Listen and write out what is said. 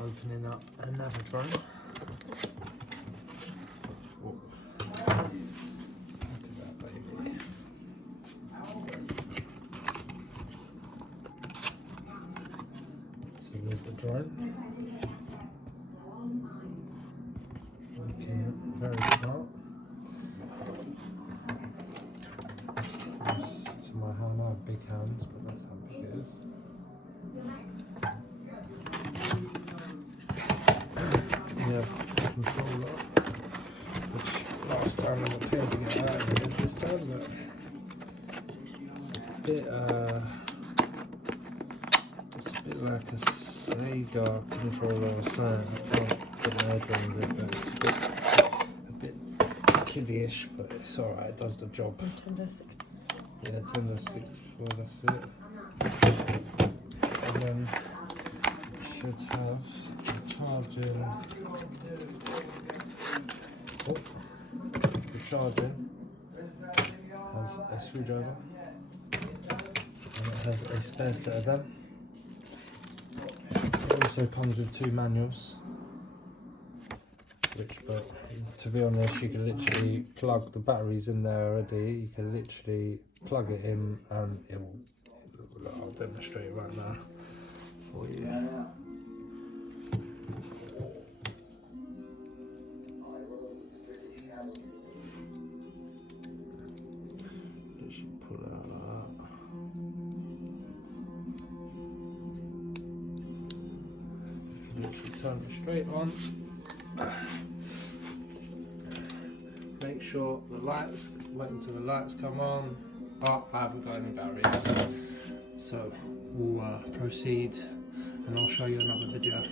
opening up another drone. Oh. Look at that baby. So there's the drone. Looking very sharp. To my hand, I have big hands, but that's how big it is. We have the controller, which last time I appeared to get out of here this time, but it's a bit like a Sega controller or something. I can't put my head around it, but it's a bit kiddie-ish, but it's alright, it does the job. Nintendo 60. Yeah, Nintendo 64, that's it. And then you should have the charging. Oh, it's the charging. Has a screwdriver. And it has a spare set of them. It also comes with 2 manuals. But to be honest, you can literally plug the batteries in there already. You can literally plug it in and it will. I'll demonstrate it right now for you. Literally pull it out like that. You can literally turn it straight on. Make sure the lights, wait until the lights come on. Oh, I haven't got any batteries, so we'll proceed and I'll show you another video.